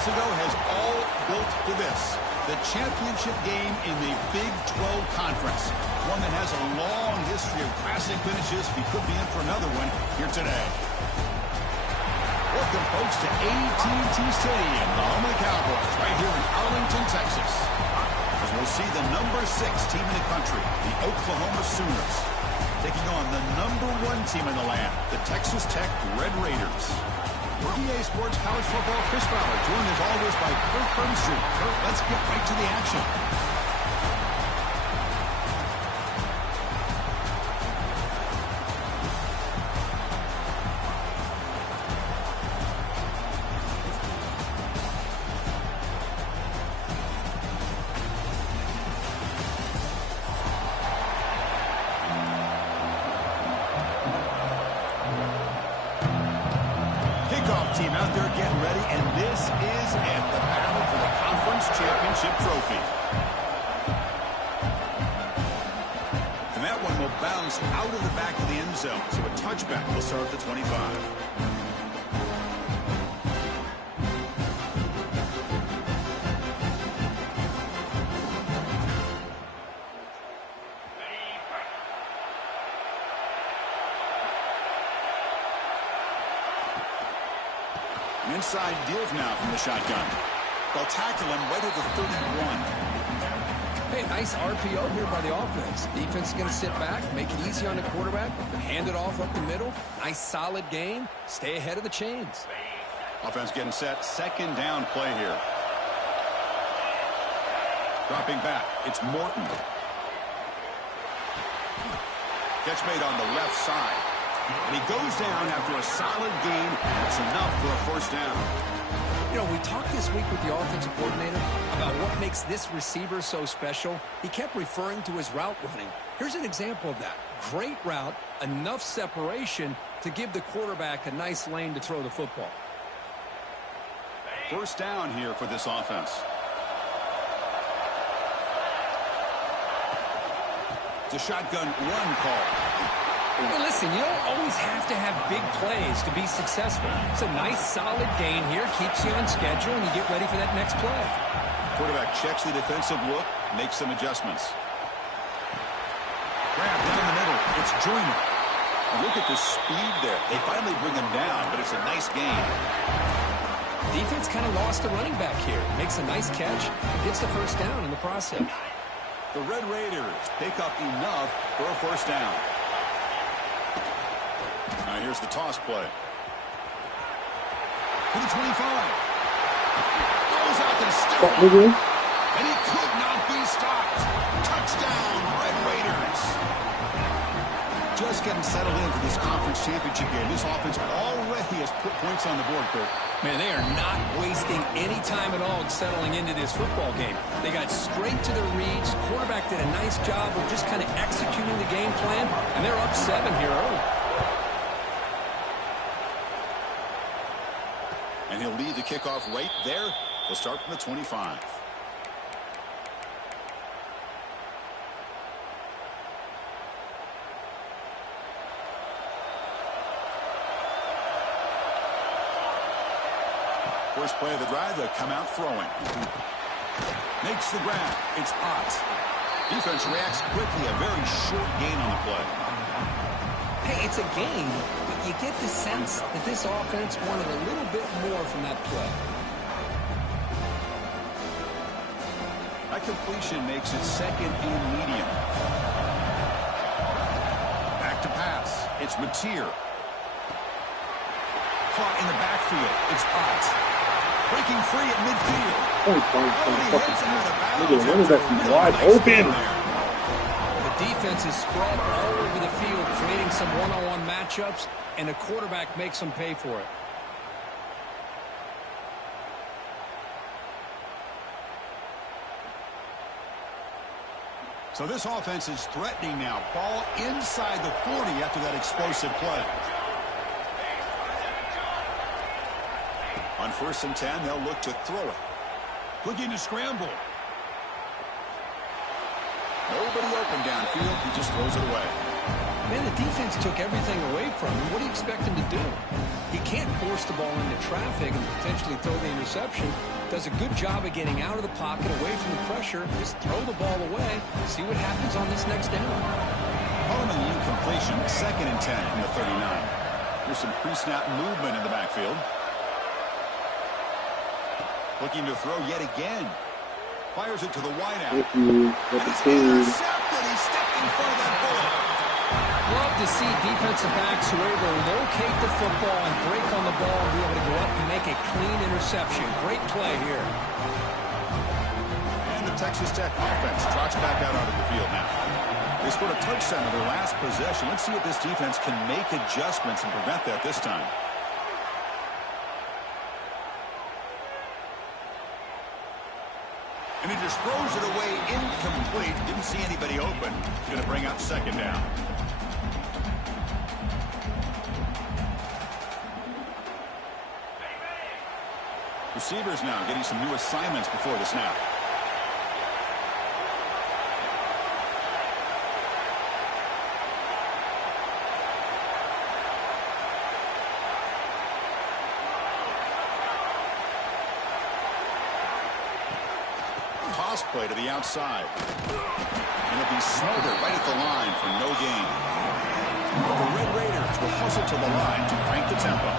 months ago has all built to this. The championship game in the Big 12 Conference. One that has a long history of classic finishes. He could be in for another one here today. Welcome, folks, to AT&T Stadium, the home of the Cowboys, right here in Arlington, Texas. As we'll see the number 6 team in the country, the Oklahoma Sooners, taking on the number 1 team in the land, the Texas Tech Red Raiders. For EA Sports College Football, Chris Fowler, joined as always by Kurt Burnstreet. Kurt, let's get right to the action. Team out there getting ready, and this is at the battle for the conference championship trophy. And that one will bounce out of the back of the end zone, so a touchback will start at the 25. Inside deals now from the shotgun. They'll tackle him right at the 31. Hey, nice RPO here by the offense. Defense is going to sit back, make it easy on the quarterback, hand it off up the middle. Nice solid game. Stay ahead of the chains. Offense getting set. Second down play here. Dropping back. It's Morton. Catch made on the left side. And he goes down after a solid gain. That's enough for a first down. You know, we talked this week with the offensive coordinator about what makes this receiver so special. He kept referring to his route running. Here's an example of that. Great route, enough separation to give the quarterback a nice lane to throw the football. First down here for this offense. It's a shotgun run call. Hey, listen, you don't always have to have big plays to be successful. It's a nice, solid gain here. Keeps you on schedule, and you get ready for that next play. Quarterback checks the defensive look, makes some adjustments. Grab down the middle. It's Joyner. And look at the speed there. They finally bring him down, but it's a nice gain. Defense kind of lost a running back here. Makes a nice catch and gets the first down in the process. The Red Raiders pick up enough for a first down. Now here's the toss play. To the 25. Goes out to Stone. And he could not be stopped. Touchdown, Red Raiders. Just getting settled in for this conference championship game. This offense already has put points on the board, Kurt. Man, they are not wasting any time at all settling into this football game. They got straight to their reads. Quarterback did a nice job of just kind of executing the game plan, and they're up 7 here early. And he'll lead the kickoff right there. They'll start from the 25. First play of the drive, they'll come out throwing. Makes the grab. It's Ott. Defense reacts quickly. A very short gain on the play. Hey, it's a game, but you get the sense that this offense wanted a little bit more from that play. That completion makes it second and medium. Back to pass. It's Mateer. Caught in the backfield. It's Ott. Breaking free at midfield. Look at running back wide open. The defense is spread all over the field, creating some one-on-one matchups, and the quarterback makes them pay for it. So this offense is threatening now. Ball inside the 40 after that explosive play. On 1st and 10, they'll look to throw it. Looking to scramble. Nobody open downfield. He just throws it away. Man, the defense took everything away from him. What do you expect him to do? He can't force the ball into traffic and potentially throw the interception. Does a good job of getting out of the pocket, away from the pressure. Just throw the ball away. See what happens on this next down. Home and the incompletion, 2nd and 10 from the 39. There's some pre-snap movement in the backfield. Looking to throw yet again. Fires it to the wideout. He's intercepted. He stepped in front of that ball. Love to see defensive backs who are able to locate the football and break on the ball and be able to go up and make a clean interception. Great play here. And the Texas Tech offense trots back out onto the field now. They scored a touchdown on their last possession. Let's see if this defense can make adjustments and prevent that this time. And he just throws it away incomplete. Didn't see anybody open. Going to bring up 2nd down. Receivers now getting some new assignments before the snap. Toss play to the outside. And it'll be smothered right at the line for no gain. The Red Raiders will hustle to the line to crank the tempo.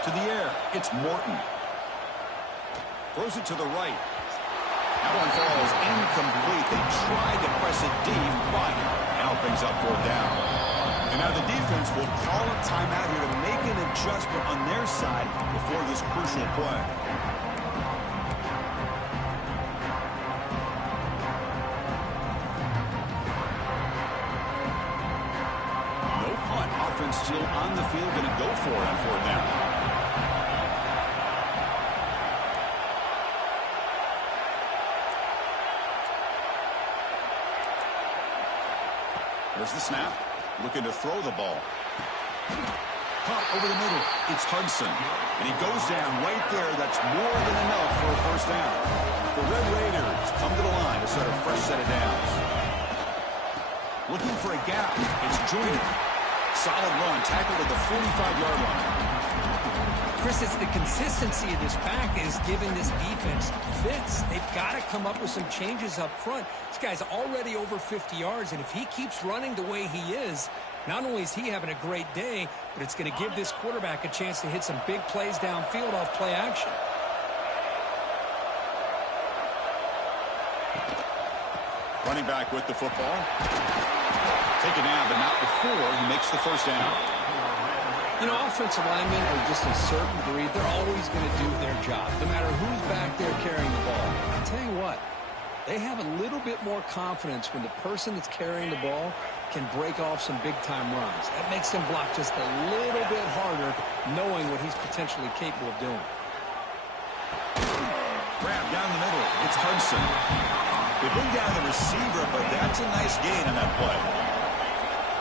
To the air, it's Morton. Throws it to the right. That one falls incomplete. They tried to press it deep, but now it brings up 4th down. And now the defense will call a timeout here to make an adjustment on their side before this crucial play. No punt. Offense still on the field, going to go for it on 4th down. There's the snap. Looking to throw the ball. Caught over the middle. It's Hudson. And he goes down right there. That's more than enough for a 1st down. The Red Raiders come to the line to start a fresh set of downs. Looking for a gap. It's Joyner. Solid run. Tackled at the 45-yard line. Chris, it's the consistency of this pack is giving this defense fits. They've got to come up with some changes up front. This guy's already over 50 yards, and if he keeps running the way he is, not only is he having a great day, but it's going to give this quarterback a chance to hit some big plays downfield off play action. Running back with the football. Taken down, but not before he makes the 1st down. You know, offensive linemen are just a certain breed. They're always going to do their job, no matter who's back there carrying the ball. I tell you what, they have a little bit more confidence when the person that's carrying the ball can break off some big-time runs. That makes them block just a little bit harder, knowing what he's potentially capable of doing. Grab down the middle. It's Hudson. They bring down the receiver, but that's a nice gain on that play.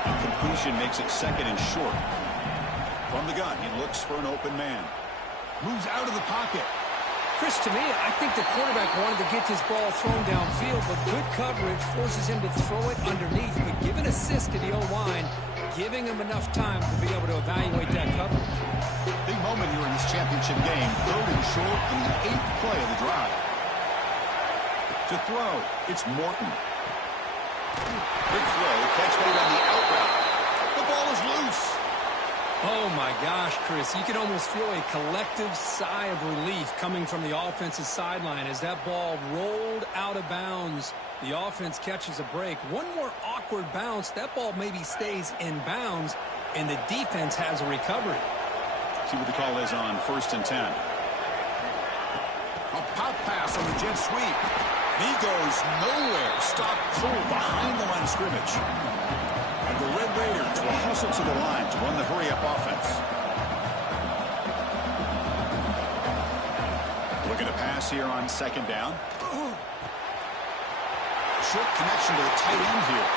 Incompletion makes it 2nd and short. From the gun, he looks for an open man. Moves out of the pocket. Chris, to me, I think the quarterback wanted to get this ball thrown downfield, but good coverage forces him to throw it underneath. But give an assist to the O-line, giving him enough time to be able to evaluate that coverage. Big moment here in this championship game. 3rd and short in the 8th play of the drive. To throw, it's Morton. Big throw, catch made on the out route. The ball is loose. Oh, my gosh, Chris. You can almost feel a collective sigh of relief coming from the offensive sideline as that ball rolled out of bounds. The offense catches a break. One more awkward bounce. That ball maybe stays in bounds, and the defense has a recovery. See what the call is on 1st and 10. A pop pass on the jet sweep. And he goes nowhere. Stopped cold behind the line of scrimmage. And the Red Raiders will hustle to the line to run the hurry-up offense. Looking to pass here on 2nd down. Short connection to the tight end here.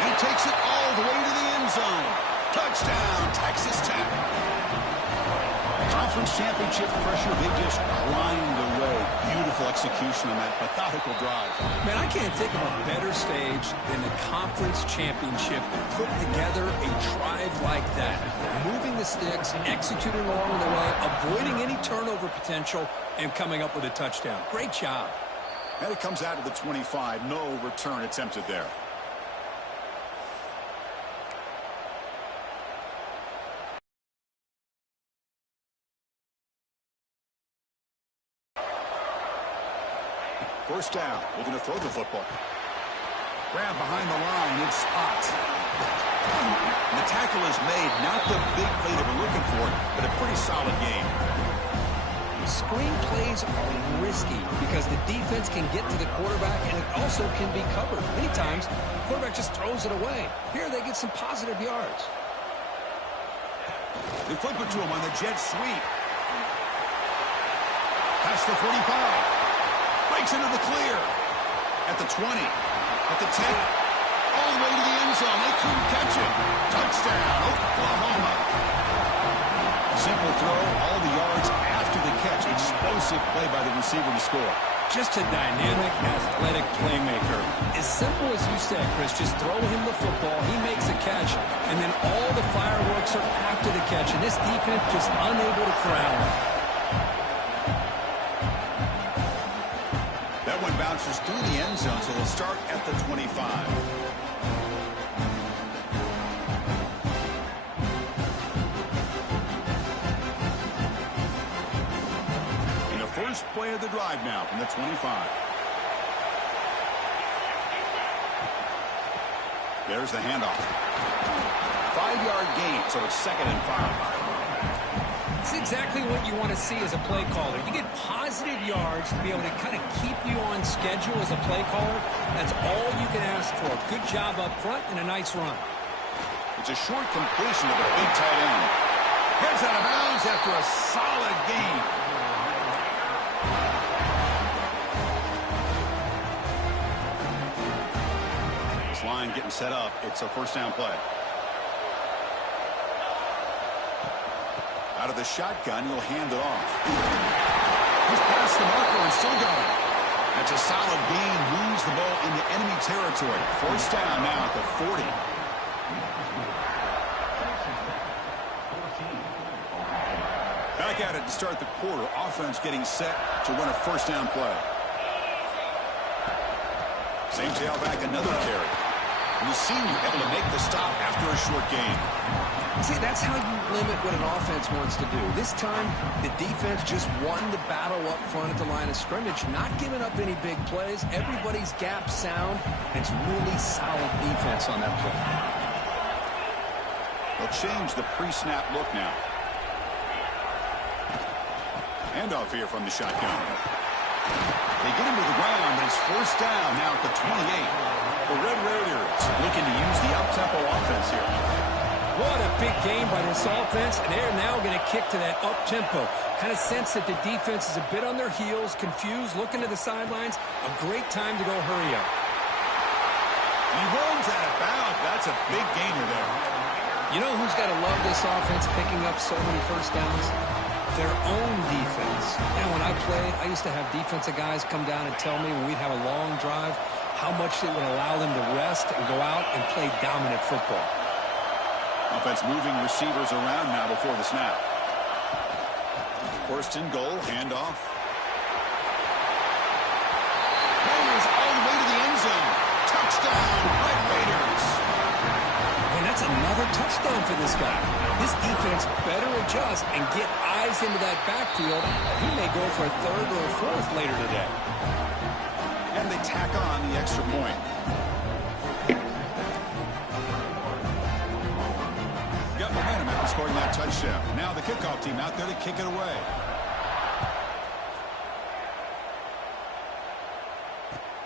And he takes it all the way to the end zone. Touchdown, Texas Tech. conference championship pressure, they just grind away. Beautiful execution on that methodical drive. Man, I can't think of a better stage than the conference championship to put together a drive like that. Moving the sticks, executing along the way, avoiding any turnover potential, and coming up with a touchdown. Great job. And it comes out of the 25. No return attempted there. First down, looking to throw the football. Grab behind the line, it's spot. The tackle is made, not the big play that we're looking for, but a pretty solid game. Screen plays are risky because the defense can get to the quarterback and it also can be covered. Many times, the quarterback just throws it away. Here they get some positive yards. They flip it to him on the jet sweep. Past the 45. Breaks into the clear. At the 20. At the 10. All the way to the end zone. They couldn't catch it. Touchdown, Oklahoma. Simple throw. All the yards after the catch. Explosive play by the receiver to score. Just a dynamic, athletic playmaker. As simple as you said, Chris, just throw him the football. He makes a catch, and then all the fireworks are after the catch. And this defense just unable to corral him. Bounces through the end zone, so they'll start at the 25. And the first play of the drive now from the 25. There's the handoff. 5-yard gain, so it's 2nd and 5. It's exactly what you want to see as a play caller. You get positive yards to be able to kind of keep you on schedule as a play caller. That's all you can ask for. Good job up front and a nice run. It's a short completion of a big tight end. Heads out of bounds after a solid gain. This line getting set up. It's a first down play. Out of the shotgun, he'll hand it off. He's past the marker and still going. That's a solid gain. Moves the ball into enemy territory. First down now at the 40. Back at it to start the quarter. Offense getting set to run a first down play. Same tailback, another carry. And the senior able to make the stop after a short gain. See, that's how you limit what an offense wants to do. This time, the defense just won the battle up front at the line of scrimmage, not giving up any big plays. Everybody's gap sound. It's really solid defense on that play. They'll change the pre-snap look now. Handoff here from the shotgun. They get him to the ground, but it's first down now at the 28. The Red Raiders looking to use the up-tempo offense here. What a big game by this offense, and they're now going to kick to that up-tempo. Kind of sense that the defense is a bit on their heels, confused, looking to the sidelines. A great time to go hurry up. He runs out of bounds. That's a big gainer there. You know who's got to love this offense picking up so many first downs? Their own defense. And when I played, I used to have defensive guys come down and tell me when we'd have a long drive how much it would allow them to rest and go out and play dominant football. Offense moving receivers around now before the snap. First and goal, handoff. Raiders all the way to the end zone. Touchdown, Red Raiders. And that's another touchdown for this guy. This defense better adjust and get eyes into that backfield. He may go for a third or a fourth later today. And they tack on the extra point. Got momentum after scoring that touchdown. Now the kickoff team out there to kick it away.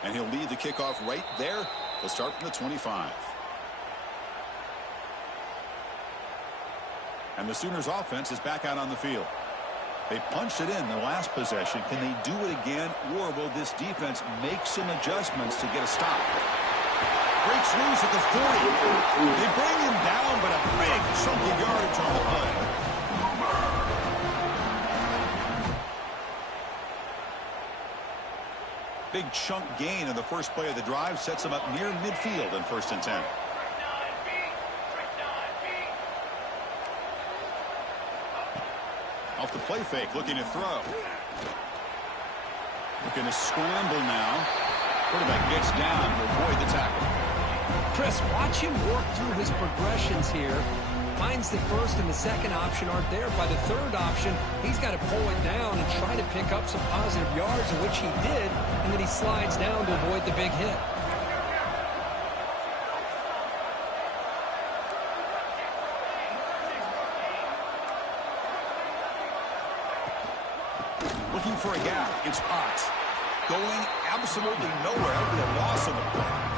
And he'll lead the kickoff right there. They'll start from the 25. And the Sooners offense is back out on the field. They punched it in the last possession. Can they do it again, or will this defense make some adjustments to get a stop? Breaks loose at the 40. They bring him down, but a big chunk of yardage on the play. big chunk gain in the first play of the drive sets him up near midfield in 1st and 10. Off the play fake, looking to throw. Looking to scramble now. Quarterback gets down to avoid the tackle. Chris, watch him work through his progressions here. Finds the first and the second option aren't there. By the third option, he's got to pull it down and try to pick up some positive yards, which he did, and then he slides down to avoid the big hit. Looking for a gap. It's Potts. Going absolutely nowhere. It'll be a loss on the play.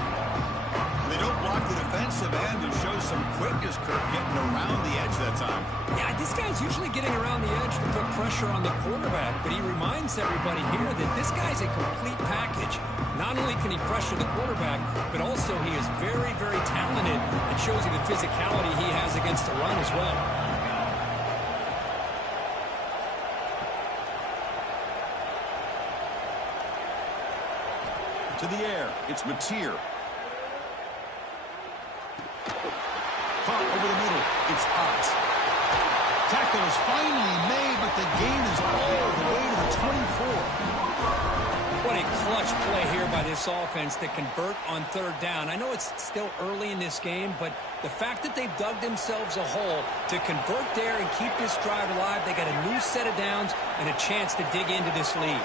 They don't block the defensive end and show some quickness, Kirk, getting around the edge that time. Yeah, this guy's usually getting around the edge to put pressure on the quarterback, but he reminds everybody here that this guy's a complete package. Not only can he pressure the quarterback, but also he is very, very talented and shows you the physicality he has against the run as well. To the air, it's Mateer. Caught over the middle, it's Potts. Tackle is finally made, but the gain is all the way to the 24. What a clutch play here by this offense to convert on 3rd down. I know it's still early in this game, but the fact that they've dug themselves a hole to convert there and keep this drive alive, they got a new set of downs and a chance to dig into this lead.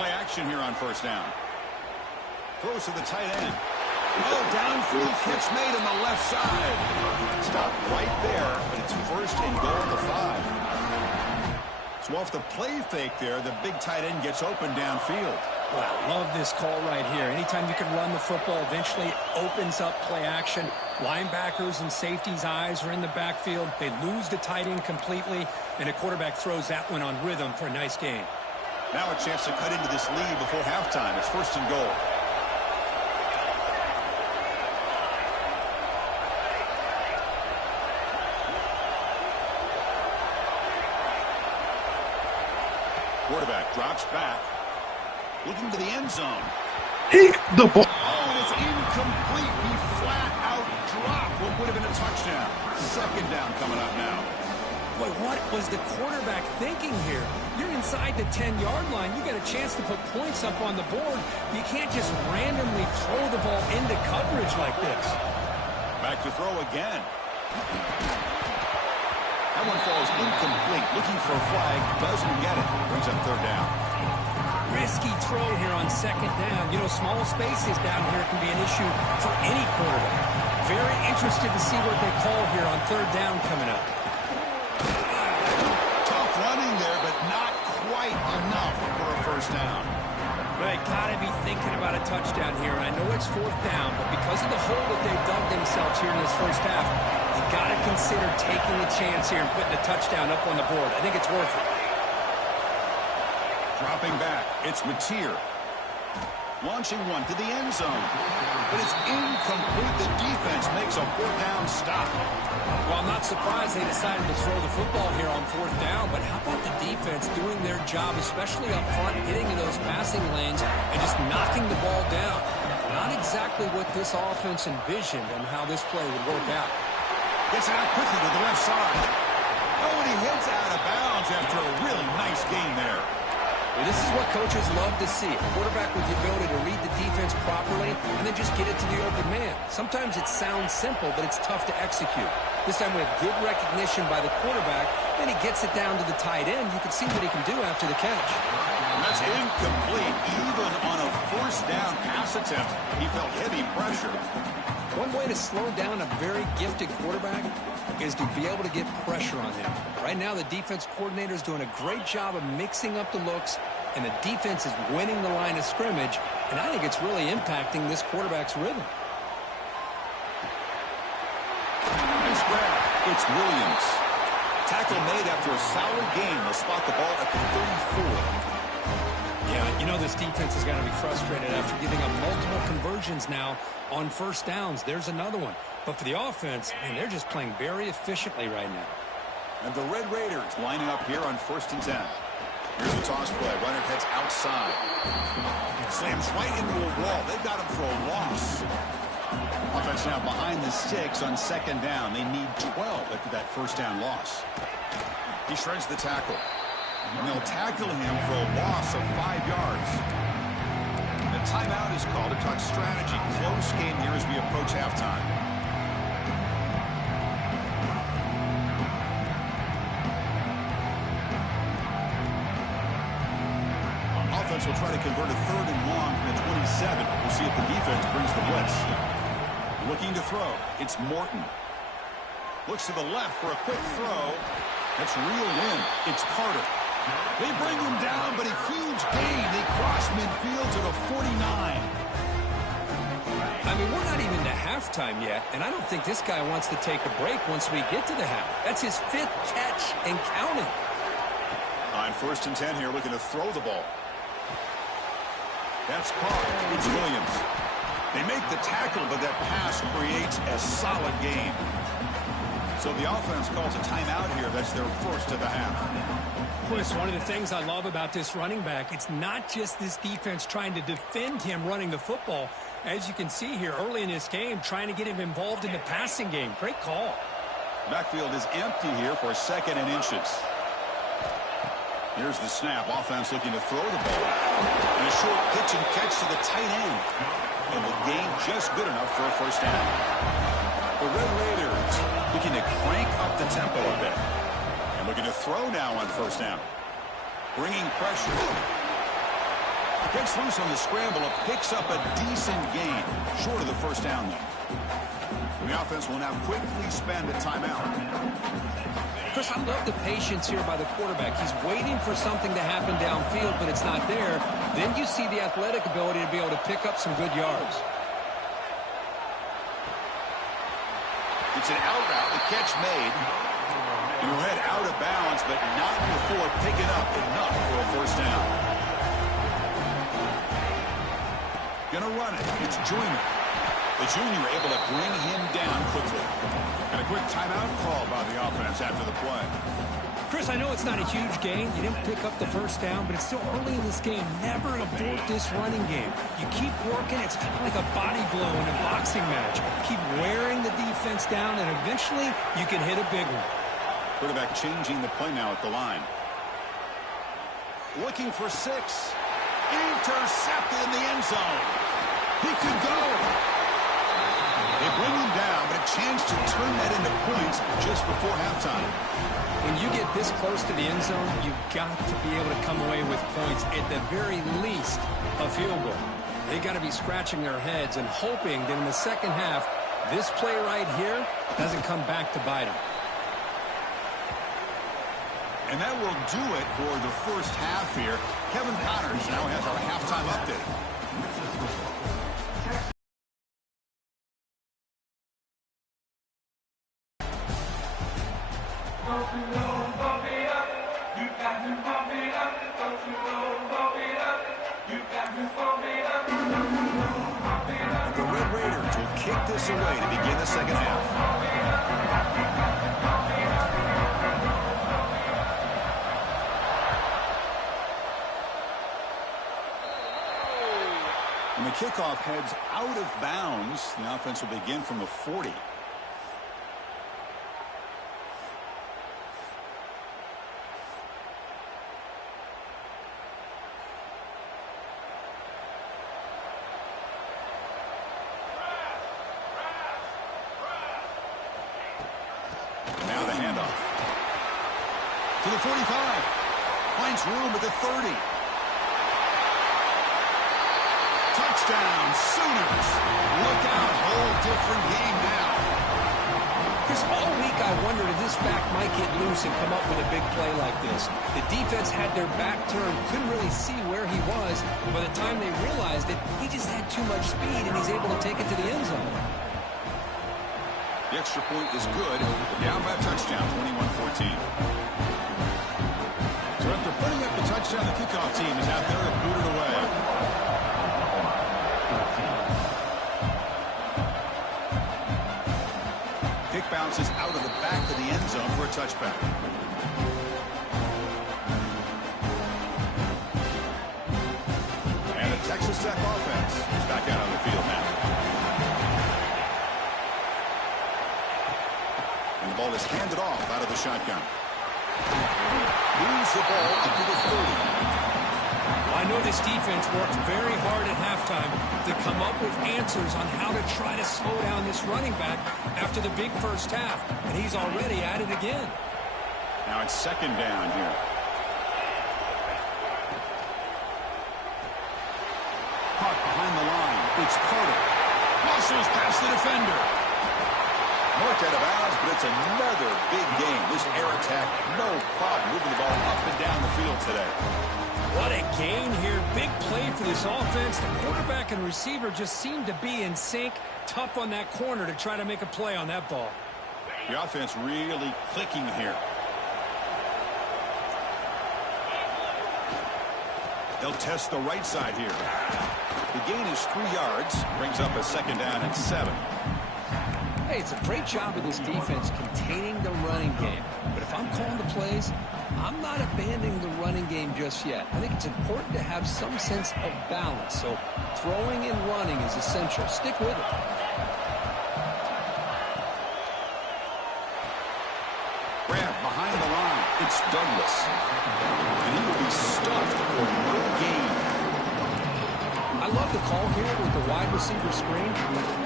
Play action here on 1st down. Throws to the tight end. Oh, downfield catch made on the left side. Stop right there, but it's 1st and goal to 5. So off the play fake there, the big tight end gets open downfield. Wow, love this call right here. Anytime you can run the football, eventually it opens up play action. Linebackers and safeties' eyes are in the backfield. They lose the tight end completely, and a quarterback throws that one on rhythm for a nice gain. Now a chance to cut into this lead before halftime. It's 1st and goal. Quarterback drops back. Looking to the end zone. The ball. Oh, and it's incomplete. He flat out dropped what would have been a touchdown. 2nd down coming up now. Boy, what was the quarterback thinking here? You're inside the 10-yard line. You got a chance to put points up on the board. You can't just randomly throw the ball into coverage like this. Back to throw again. That one falls incomplete. Looking for a flag. Doesn't get it. Brings up 3rd down. Risky throw here on 2nd down. You know, small spaces down here can be an issue for any quarterback. Very interested to see what they call here on 3rd down coming up. Tough running there, but not quite enough for a 1st down. Right, gotta be thinking about a touchdown here. And I know it's 4th down, but because of the hole that they've dug themselves here in this 1st half, you gotta consider taking a chance here and putting a touchdown up on the board. I think it's worth it. Dropping back, it's Mateer. Launching one to the end zone. But it's incomplete. The defense makes a 4th down stop. Well, I'm not surprised they decided to throw the football here on 4th down, but how about the defense doing their job, especially up front, hitting in those passing lanes and just knocking the ball down? Not exactly what this offense envisioned on how this play would work out. Gets out quickly to the left side. Oh, and he heads out of bounds after a really nice gain there. Well, this is what coaches love to see. A quarterback with the ability to read the defense properly and then just get it to the open man. Sometimes it sounds simple, but it's tough to execute. This time we have good recognition by the quarterback, then he gets it down to the tight end. You can see what he can do after the catch. And that's incomplete. Even on a 1st down pass attempt, he felt heavy pressure. One way to slow down a very gifted quarterback is to be able to get pressure on him. Right now, the defense coordinator is doing a great job of mixing up the looks, and the defense is winning the line of scrimmage, and I think it's really impacting this quarterback's rhythm. Nice grab. It's Williams. Tackle made after a solid gain. They'll spot the ball at the 34. Yeah, you know this defense is going to be frustrated after giving up multiple conversions now on 1st downs. There's another one. But for the offense, man, they're just playing very efficiently right now. And the Red Raiders lining up here on 1st and 10. Here's the toss play. Runner heads outside. Slams right into a wall. They've got him for a loss. Offense now behind the 6 on second down. They need 12 after that first down loss. He shreds the tackle. And they'll tackle him for a loss of 5 yards. The timeout is called to talk strategy. Close game here as we approach halftime. Offense will try to convert a 3rd and long from the 27. We'll see if the defense brings the blitz. Looking to throw. It's Morton. Looks to the left for a quick throw. That's reeled in. It's Carter. They bring him down, but a huge gain. They cross midfield to the 49. I mean, we're not even to halftime yet, and I don't think this guy wants to take a break once we get to the half. That's his 5th catch and counting. On 1st and 10 here, looking to throw the ball. That's caught. It's Williams. They make the tackle, but that pass creates a solid gain. So the offense calls a timeout here. That's their first of the half. Chris, one of the things I love about this running back, it's not just this defense trying to defend him running the football. As you can see here early in this game, trying to get him involved in the passing game. Great call. Backfield is empty here for 2nd and inches. Here's the snap. Offense looking to throw the ball. And a short pitch and catch to the tight end. And the gain just good enough for a first down. The Red Raiders looking to crank up the tempo a bit. And looking to throw now on first down. Bringing pressure. Gets loose on the scramble. Picks up a decent gain. Short of the first down, though. And the offense will now quickly spend a timeout. Chris, I love the patience here by the quarterback. He's waiting for something to happen downfield, but it's not there. Then you see the athletic ability to be able to pick up some good yards. It's an out route. The catch made. And he'll head out of bounds, but not before picking up enough for a first down. Gonna run it. It's Joyner. The junior able to bring him down quickly. And a quick timeout call by the offense after the play. Chris, I know it's not a huge gain. You didn't pick up the first down, but it's still early in this game. Never abort this running game. You keep working. It's kind of like a body blow in a boxing match. Keep wearing the defense down, and eventually you can hit a big one. Quarterback changing the play now at the line. Looking for 6. Intercepted in the end zone. He could go. They bring him down, but a chance to turn that into points just before halftime. When you get this close to the end zone, you've got to be able to come away with points, at the very least, a field goal. They got to be scratching their heads and hoping that in the second half, this play right here doesn't come back to bite them. And that will do it for the first half here. Kevin Connors now has our halftime update. The Red Raiders will kick this away to begin the second half. And the kickoff heads out of bounds. The offense will begin from the 40. Now the handoff. To the 45. Finds room at the 30. Touchdown, Sooners. Look out, whole different game now. Chris, all week I wondered if this back might get loose and come up with a big play like this. The defense had their back turned, couldn't really see where he was. By the time they realized it, he just had too much speed, and he's able to take it to the end zone. The extra point is good. Down by a touchdown, 21-14. So after putting up the touchdown, the kickoff team is out there to boot it away. Kick bounces out of the back of the end zone for a touchback. Tech offense is back out on the field now. And the ball is handed off out of the shotgun. Moves the ball up to the 30. I know this defense worked very hard at halftime to come up with answers on how to try to slow down this running back after the big first half, and he's already at it again. Now it's second down here. Caught behind the line. It's Carter. Muscles past the defender. Marked out of bounds, but it's another big game. This air attack, no problem moving the ball up and down the field today. What a gain here. Big play for this offense. The quarterback and receiver just seem to be in sync. Tough on that corner to try to make a play on that ball. The offense really clicking here. They'll test the right side here. The gain is 3 yards. Brings up a second down and 7. Hey, it's a great job of this defense containing the running game. But if I'm calling the plays, I'm not abandoning the running game just yet. I think it's important to have some sense of balance. So throwing and running is essential. Stick with it. Grab behind the line. It's Douglas. And he will be stuffed for no gain. I love the call here with the wide receiver screen.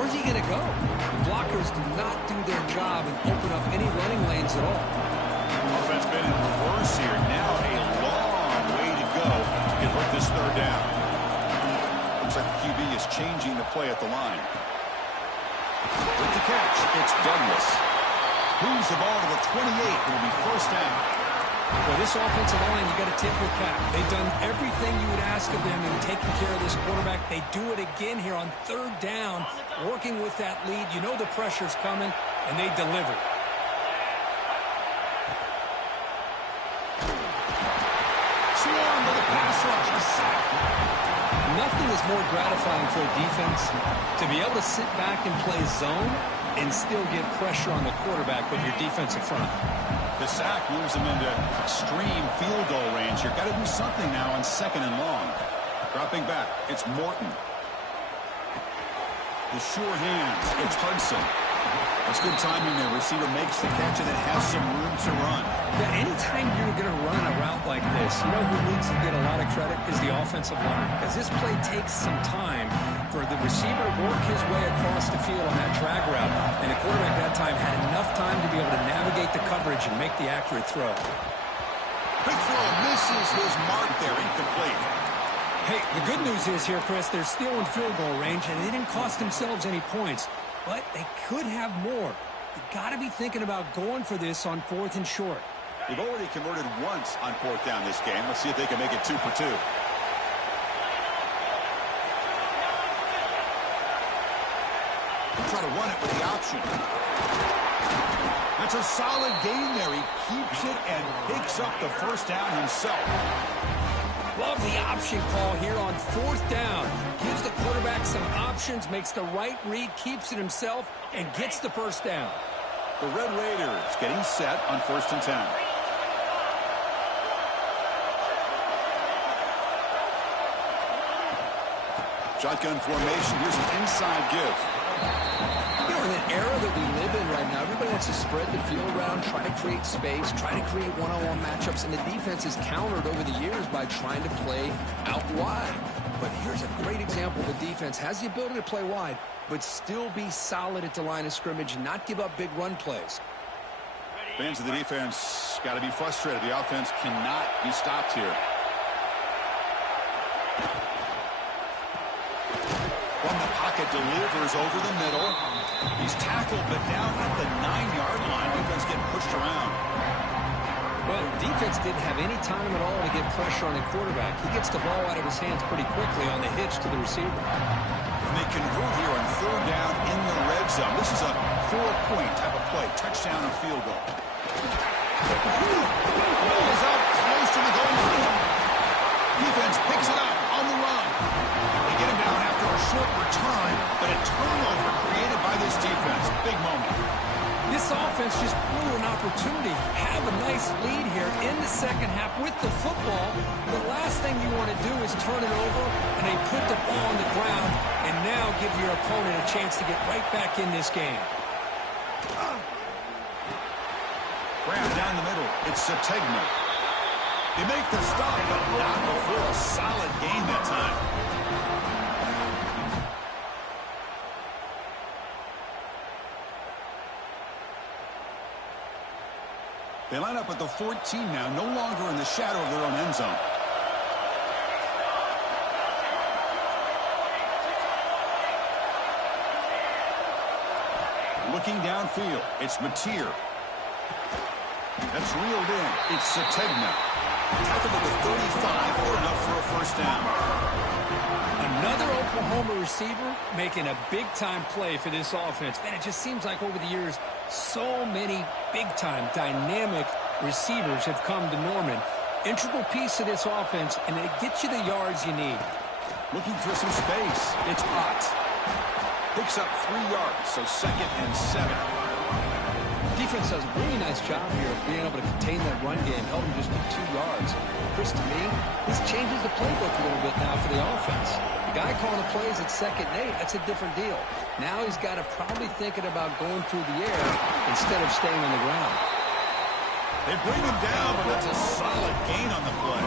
Where's he going to go? The blockers do not do their job and open up any running lanes at all. Offense been in reverse here. Now a long way to go to convert this third down. Looks like the QB is changing the play at the line. With the catch, it's Douglas. Moves the ball to the 28. It will be first down. Well, this offensive line, you got to tip your cap. They've done everything you would ask of them in taking care of this quarterback. They do it again here on third down, working with that lead. You know the pressure's coming, and they deliver. Swarm with a pass rush, a sack. Nothing is more gratifying for a defense to be able to sit back and play zone and still get pressure on the quarterback with your defensive front. The sack moves them into extreme field goal range here. Got to do something now on second and long. Dropping back, it's Morton. The sure hands, it's Hudson. That's good timing there. Receiver makes the catch and it has some room to run. Yeah, anytime you're going to run a route like this, you know who needs to get a lot of credit is the offensive line. Because this play takes some time for the receiver to work his way across the field on that drag route. And the quarterback at that time had enough time to be able to navigate the coverage and make the accurate throw. Quick throw misses his mark there, incomplete. Hey, the good news is here, Chris, they're still in field goal range, and they didn't cost themselves any points. But they could have more. You got to be thinking about going for this on 4th and short. They've already converted once on 4th down this game. Let's see if they can make it 2 for 2. Try to run it with the option. That's a solid gain there. He keeps it and picks up the first down himself. Love the option call here on 4th down. Gives the quarterback some options, makes the right read, keeps it himself, and gets the first down. The Red Raiders getting set on 1st and 10. Shotgun formation. Here's an inside give. You know, in an era that we live in right now, everybody wants to spread the field around, try to create space, try to create one-on-one matchups, and the defense is countered over the years by trying to play out wide. But here's a great example. The defense has the ability to play wide, but still be solid at the line of scrimmage, not give up big run plays. Fans of the defense got to be frustrated. The offense cannot be stopped here. From the pocket, delivers over the middle. He's tackled, but down at the 9-yard line. Defense getting pushed around. Well, defense didn't have any time at all to get pressure on the quarterback. He gets the ball out of his hands pretty quickly on the hitch to the receiver. And they convert here on 3rd down in the red zone. This is a 4-point type of play. Touchdown and field goal. Ball is out close to the goal line. Defense picks it up on the run. They get him down after a short return, but a turnover created by this defense. Big moment. This offense just blew an opportunity. Have a nice lead here in the second half with the football. The last thing you want to do is turn it over, and they put the ball on the ground, and now give your opponent a chance to get right back in this game. Grab down the middle. It's Sategna. They make the stop, but not before a solid gain that time. They line up at the 14 now, no longer in the shadow of their own end zone. Looking downfield, it's Mateer. That's reeled in. It's Sategna. Tackled at the 35, good enough for a first down. Another Oklahoma receiver making a big-time play for this offense. Man, it just seems like over the years, so many big-time, dynamic receivers have come to Norman. Integral piece of this offense, and it gets you the yards you need. Looking for some space. It's Ott. Picks up 3 yards, so 2nd and 7. Defense does a really nice job here of being able to contain that run game, held him just to 2 yards. Chris, to me, this changes the playbook a little bit now for the offense. The guy calling the plays at 2nd and 8, that's a different deal. Now he's got to probably thinking about going through the air instead of staying on the ground. They bring him down, but that's a solid gain on the play.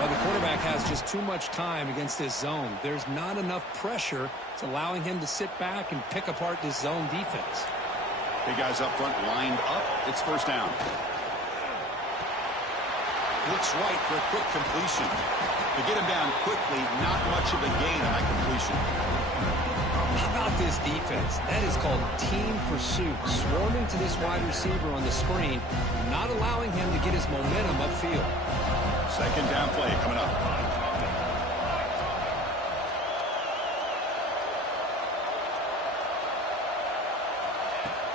Well, the quarterback has just too much time against this zone. There's not enough pressure. It's allowing him to sit back and pick apart this zone defense. Big guys up front lined up. It's first down. Looks right for a quick completion. To get him down quickly, not much of a gain on that completion. How about this defense? That is called team pursuit. Swarming to this wide receiver on the screen, not allowing him to get his momentum upfield. Second down play coming up.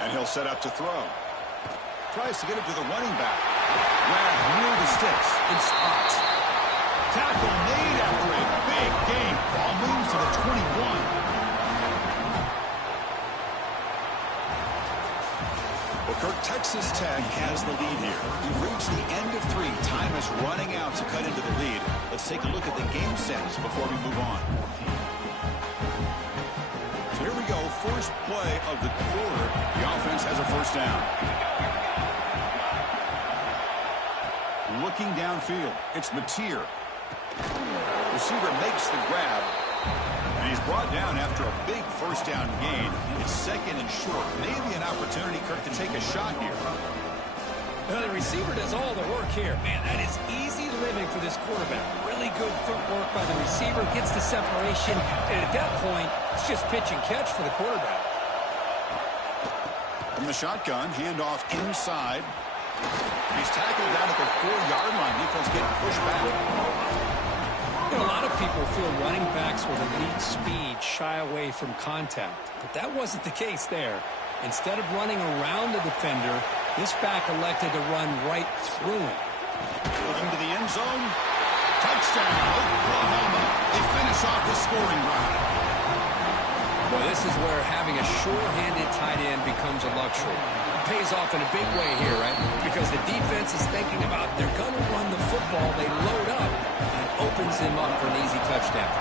And he'll set up to throw. Tries to get it to the running back. Grabbed near the sticks. It's Ott. Tackle made after a big gain. Ball moves to the 21. Well, Kirk, Texas Tech has the lead here. We've reached the end of 3. Time is running out to cut into the lead. Let's take a look at the game stats before we move on. So here we go. First play of the quarter. The offense has a first down. Looking downfield, it's Mateer. Receiver makes the grab, and he's brought down after a big first down gain. It's 2nd and short. Maybe an opportunity, Kirk, to take a shot here. Well, the receiver does all the work here. Man, that is easy living for this quarterback. Really good footwork by the receiver, gets the separation, and at that point, it's just pitch and catch for the quarterback. From the shotgun, handoff inside. He's tackled down at the 4-yard line. Defense getting pushed back. You know, a lot of people feel running backs with elite speed shy away from contact, but that wasn't the case there. Instead of running around the defender, this back elected to run right through him. Looking to the end zone. Touchdown, Oklahoma. They finish off the scoring drive. Well, this is where having a sure-handed tight end becomes a luxury. It pays off in a big way here, right? Because the defense is thinking about they're going to run the football. They load up, and it opens him up for an easy touchdown.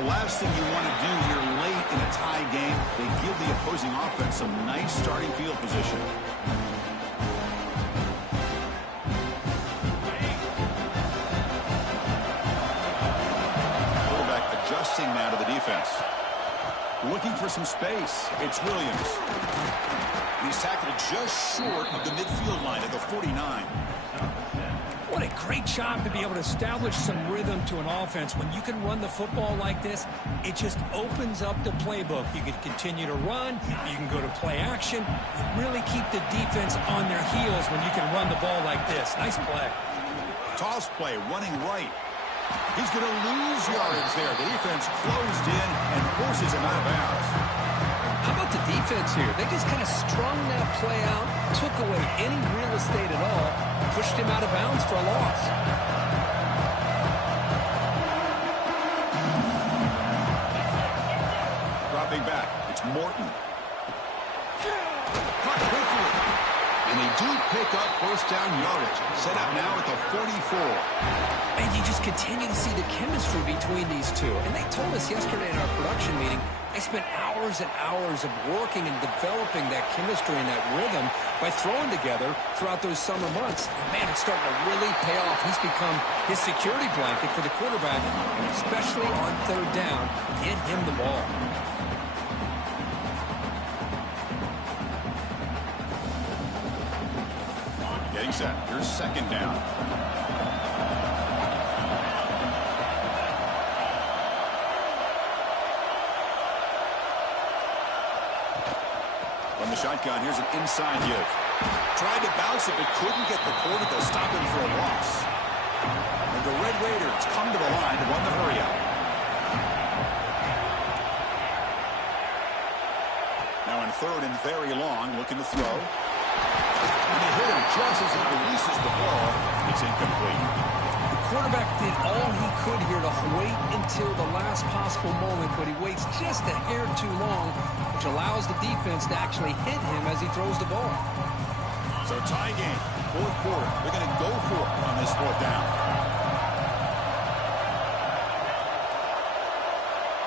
The last thing you want to do here late in a tie game, they give the opposing offense some nice starting field position. Quarterback adjusting now to the defense. Looking for some space. It's Williams. He's tackled just short of the midfield line at the 49. What a great job to be able to establish some rhythm to an offense. When you can run the football like this, it just opens up the playbook. You can continue to run. You can go to play action. You really keep the defense on their heels when you can run the ball like this. Nice play. Toss play, running right. He's going to lose yards there. The defense closed in and forces him out of bounds. How about the defense here? They just kind of strung that play out, took away any real estate at all, pushed him out of bounds for a loss. Dropping back, Morton. Caught quickly. And they do pick up first down yardage. Set up now at the 44. And you just continue to see the chemistry between these two. And they told us yesterday in our production meeting, they spent hours and hours of working and developing that chemistry and that rhythm by throwing together throughout those summer months. And man, it's starting to really pay off. He's become his security blanket for the quarterback, and especially on third down, get him the ball. Getting set. Here's second down. From the shotgun, here's an inside give. Tried to bounce it, but couldn't get the quarter to stop him for a loss. And the Red Raiders come to the line to run the hurry out. Now in third and very long, looking to throw. And they hit him just as he releases the ball. It's incomplete. The quarterback did all he could here to wait until the last possible moment, but he waits just a hair too long, which allows the defense to actually hit him as he throws the ball. So tie game, fourth quarter. They're going to go for it on this fourth down.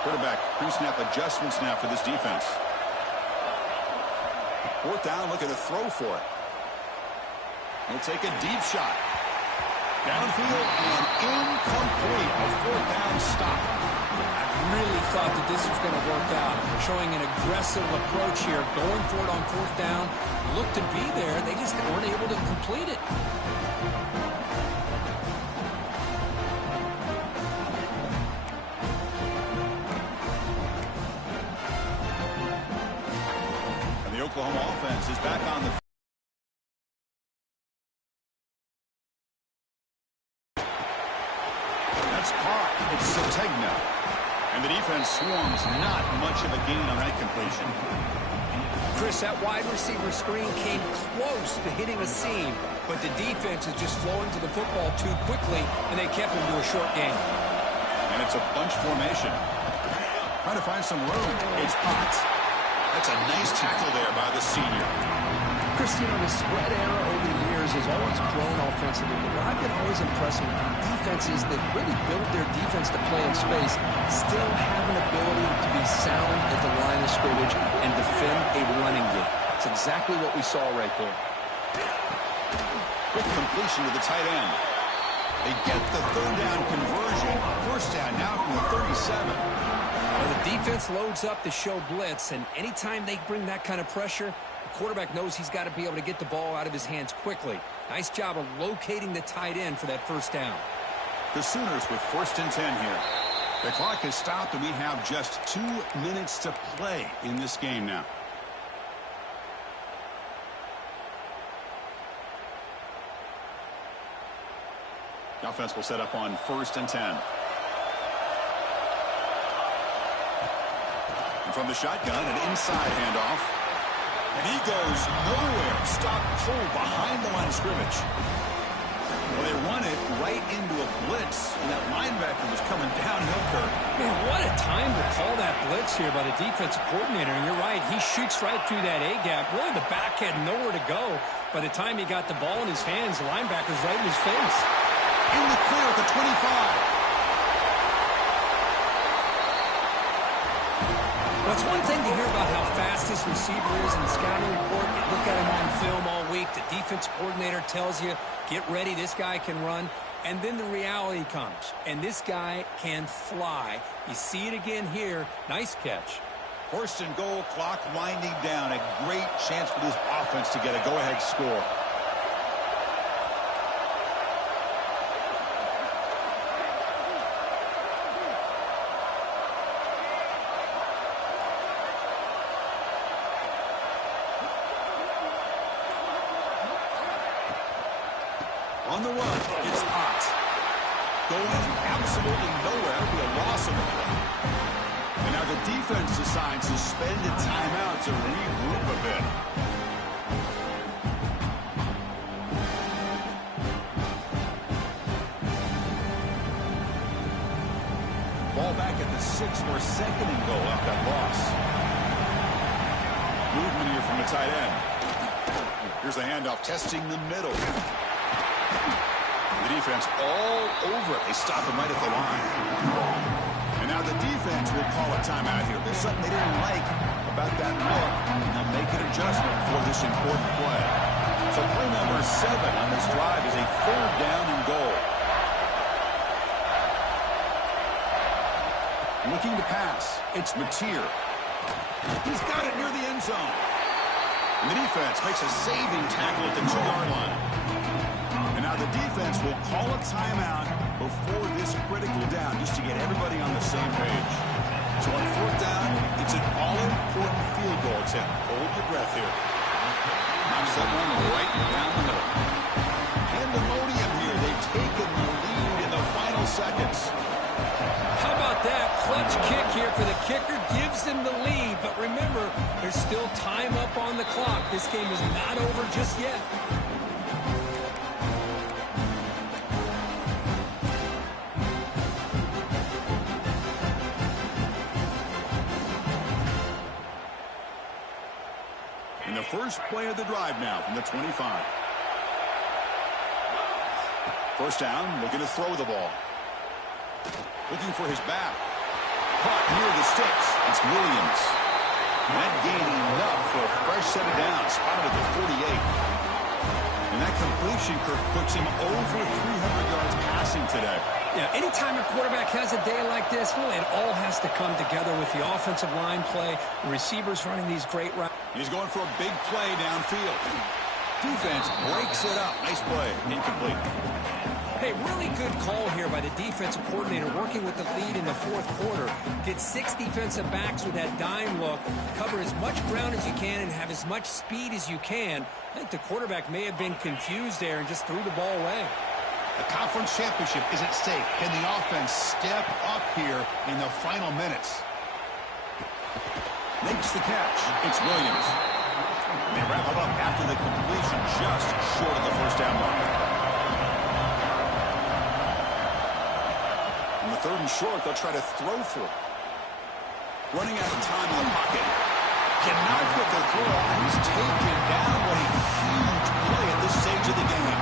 Quarterback pre-snap adjustments now for this defense. Fourth down, looking to throw for it. He'll take a deep shot. Downfield and incomplete. A fourth down stop. I really thought that this was going to work out. Showing an aggressive approach here. Going for it on fourth down. Looked to be there. They just weren't able to complete it. And the Oklahoma offense is back on the It's Sategna. And the defense swarms, not much of a gain on that completion. Chris, that wide receiver screen came close to hitting a seam, but the defense is just flowing to the football too quickly, and they kept him to a short game. And it's a bunch formation. Trying to find some room. It's Potts. That's a nice tackle there by the senior. Chris, you know, the spread era over the years has always grown offensively, but what I've been always impressed with defenses that really build their defense to play in space still have an ability to be sound at the line of scrimmage and defend a running game. It's exactly what we saw right there. Quick completion to the tight end. They get the third down conversion. First down now from the 37. Well, the defense loads up to show blitz, and anytime they bring that kind of pressure, the quarterback knows he's got to be able to get the ball out of his hands quickly. Nice job of locating the tight end for that first down. The Sooners with first and 10 here. The clock has stopped, and we have just 2 minutes to play in this game now. The offense will set up on first and 10. And from the shotgun, an inside handoff. And he goes nowhere. Stopped cold behind the line of scrimmage. Well, they run it right into a blitz, and that linebacker was coming downhill curve. Man, what a time to call that blitz here by the defensive coordinator. And you're right, he shoots right through that A-gap. Really, the back had nowhere to go. By the time he got the ball in his hands, the linebacker's right in his face. In the clear at the 25. Well, it's one thing to hear about how fast this receiver is in the scouting report. You look at him on film all week. The defense coordinator tells you, get ready, this guy can run. And then the reality comes, and this guy can fly. You see it again here. Nice catch. First and goal, clock winding down. A great chance for this offense to get a go-ahead score. On the run, it's Potts. Going absolutely nowhere. It'll be a loss of it. And now the defense decides to spend a timeout to regroup a bit. Ball back at the 6 for a second and goal after that loss. Movement here from the tight end. Here's the handoff, testing the middle. The defense all over it. They stop him right at the line. And now the defense will call a timeout here. There's something they didn't like about that look, and they'll make an adjustment for this important play. So play number 7 on this drive is a 3rd down and goal. Looking to pass. It's Mateer. He's got it near the end zone. And the defense makes a saving tackle at the 2-yard line. And now the defense will call a timeout before this critical down, just to get everybody on the same page. So on 4th down, it's an all-important field goal attempt. Hold your breath here. Knocks that one right down the middle. Pandemonium here. They've taken the lead in the final seconds. How about that? Clutch kick here for the kicker. Gives them the lead. But remember, there's still time up on the clock. This game is not over just yet. In the first play of the drive now from the 25. First down, looking to throw the ball. Looking for his back. Caught near the sticks. It's Williams. That gaining enough for a fresh set of downs. Spotted at the 48. And that completion, Kirk, puts him over 300 yards passing today. Yeah, anytime a quarterback has a day like this, really it all has to come together with the offensive line play, the receivers running these great routes. He's going for a big play downfield. Defense breaks it up. Nice play. Incomplete. Hey, really good call here by the defensive coordinator working with the lead in the 4th quarter. Get 6 defensive backs with that dime look, cover as much ground as you can and have as much speed as you can. I think the quarterback may have been confused there and just threw the ball away. The conference championship is at stake. Can the offense step up here in the final minutes? Makes the catch. It's Williams. They wrap it up after the completion just short of the first down mark. On the 3rd and short, they'll try to throw for it. Running out of time in the pocket. Cannot get the throw. He's taken down. What a huge play at this stage of the game.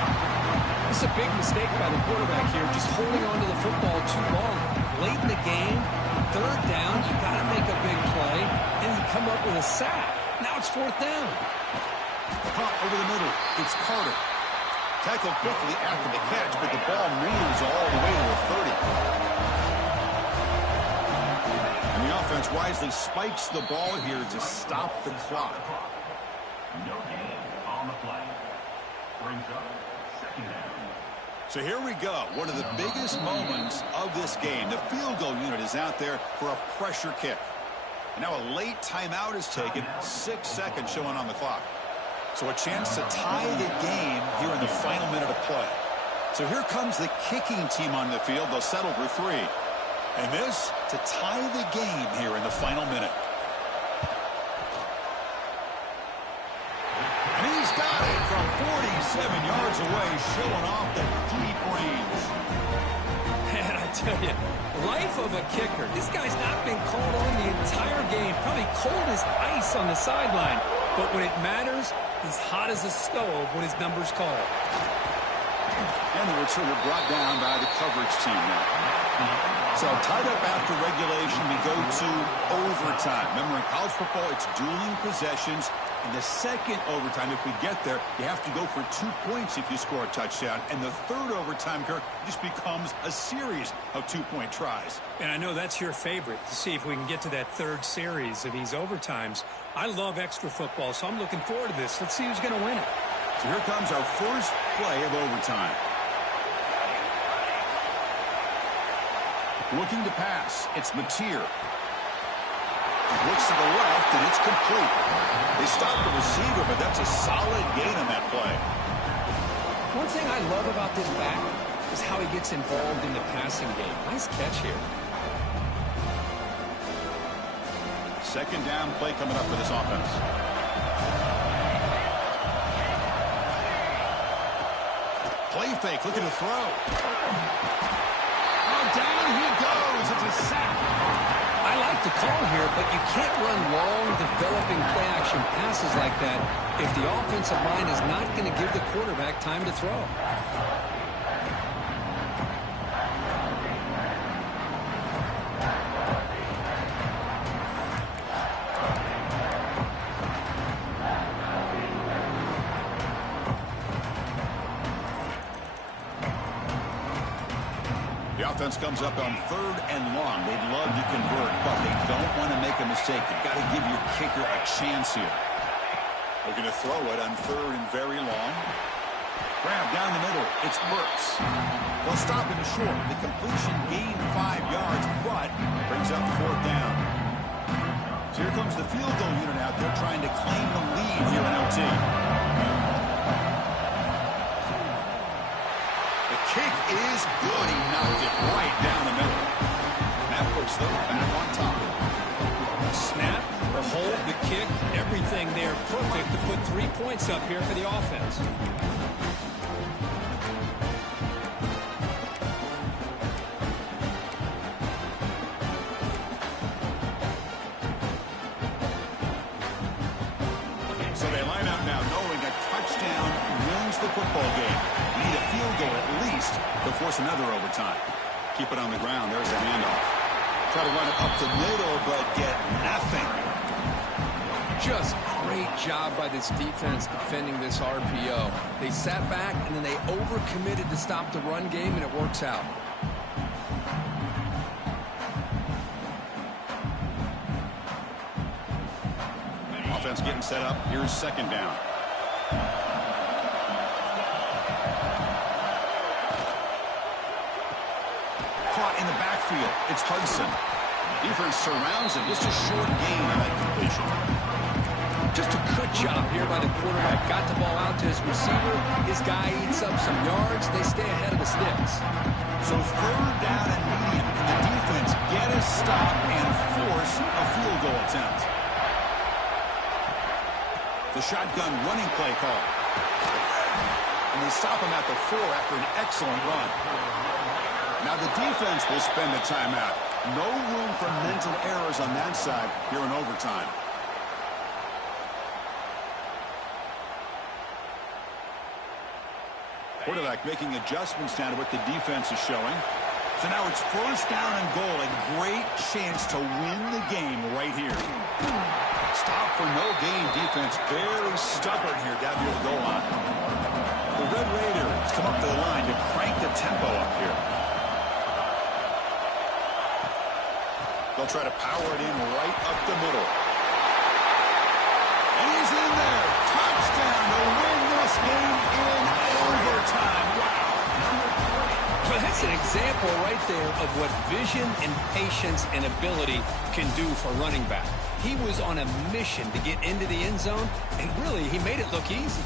It's a big mistake by the quarterback here, just holding on to the football too long. Late in the game, 3rd down, you got to make a big play, and you come up with a sack. Now it's 4th down. Caught over the middle. It's Carter. Tackled quickly after the catch, but the ball moves all the way to the 30. And the offense wisely spikes the ball here to stop the clock. No gain on the play. Brings up 2nd down. So here we go. One of the biggest moments of this game. The field goal unit is out there for a pressure kick. And now a late timeout is taken. 6 seconds showing on the clock. So a chance to tie the game here in the final minute of play. So here comes the kicking team on the field. They'll settle for 3. And this to tie the game here in the final minute. And he's got it from 47 yards away, showing off the deep range. Man, I tell you, life of a kicker. This guy's not been called on the entire game. Probably cold as ice on the sideline. But when it matters, he's hot as a stove when his number's called. And the returner brought down by the coverage team now. So tied up after regulation, we go to overtime. Remember, in college football, it's dueling possessions. In the second overtime, if we get there, you have to go for 2 points if you score a touchdown. And the 3rd overtime, Kirk, just becomes a series of 2-point tries. And I know that's your favorite, to see if we can get to that 3rd series of these overtimes. I love extra football, so I'm looking forward to this. Let's see who's going to win it. So here comes our first play of overtime. Looking to pass. It's Mateer. Looks to the left, and it's complete. They stopped the receiver, but that's a solid gain on that play. One thing I love about this back is how he gets involved in the passing game. Nice catch here. 2nd down play coming up for this offense. Play fake, looking to throw. Oh, down he goes. It's a sack. I like the call here, but You can't run long, developing play-action passes like that if the offensive line is not going to give the quarterback time to throw. The offense comes up on 3rd and long. They'd love to convert, but they don't want to make a mistake. You've got to give your kicker a chance here. Looking to throw it on 3rd and very long. Grab down the middle. It's Burks. They'll stop him short. The completion gained 5 yards, but brings up 4th down. So here comes the field goal unit out there trying to claim the lead here in OT. Kick is good. He knocked it right down the middle. That puts them back on top. The snap, the hold, the kick, everything there perfect to put 3 points up here for the offense. So they line up now knowing a touchdown wins the football game. Need a field goal at least to force another overtime. Keep it on the ground. There's a handoff. Try to run it up the middle, but get nothing. Just great job by this defense defending this RPO. They sat back, and then they overcommitted to stop the run game, and it works out. Offense getting set up. Here's 2nd down. Caught in the backfield. It's Hudson. Defense surrounds him. Just a short gain on that completion. Just a good job here by the quarterback. Got the ball out to his receiver. His guy eats up some yards. They stay ahead of the sticks. So 3rd down and medium. Can the defense get a stop and force a field goal attempt? The shotgun running play call. And they stop him at the 4 after an excellent run. Now the defense will spend a timeout. No room for mental errors on that side here in overtime. Quarterback making adjustments down to what the defense is showing. So now it's 1st down and goal. A great chance to win the game right here. Stop for no gain defense. Very stubborn here down near the goal line. The Red Raiders come up to the line to crank the tempo up here. They'll try to power it in right up the middle. And he's in there. Touchdown to win this game in overtime. Wow. Well, that's an example right there of what vision and patience and ability can do for running back. He was on a mission to get into the end zone, and really, he made it look easy.